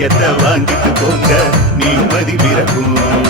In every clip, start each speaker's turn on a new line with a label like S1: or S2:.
S1: புளியத்தை வாங்கிட்டு போங்க நிம்மதி பிறக்கும்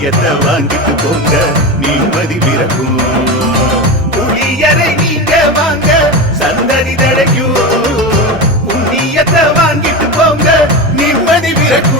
S1: புளியத்தை வாங்கிட்டு போங்க? நிம்மதி பிறக்கும். புளியரை நீங்க வாங்க சந்ததி தடைக்கும் புண்ணியத்தை வாங்கிட்டு போங்க நிம்மதி பிறக்கும்.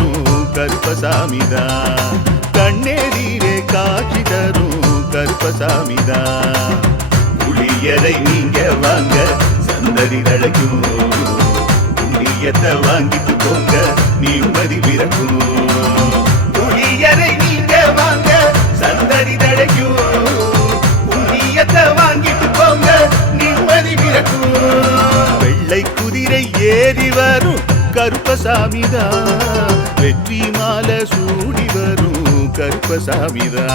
S1: கருப்பசாமிதா. கண்ணேரீரே காட்சி தரும் கருப்பசாமிதா. புளியரை நீங்க வாங்க சந்ததி தழைக்கும் புளியத்தை வாங்கிட்டு போங்க நிம்மதி பிறக்கும் புளியரை கருப்பசாமிதா வெற்றி மாலை சூடி வரும் கருப்பசாமிதா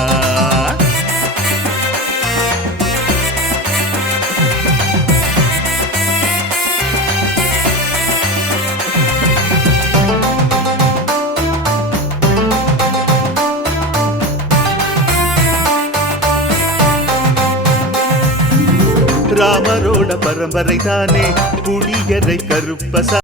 S1: ராமரோட பரம்பரை தானே புளியரை கருப்பசா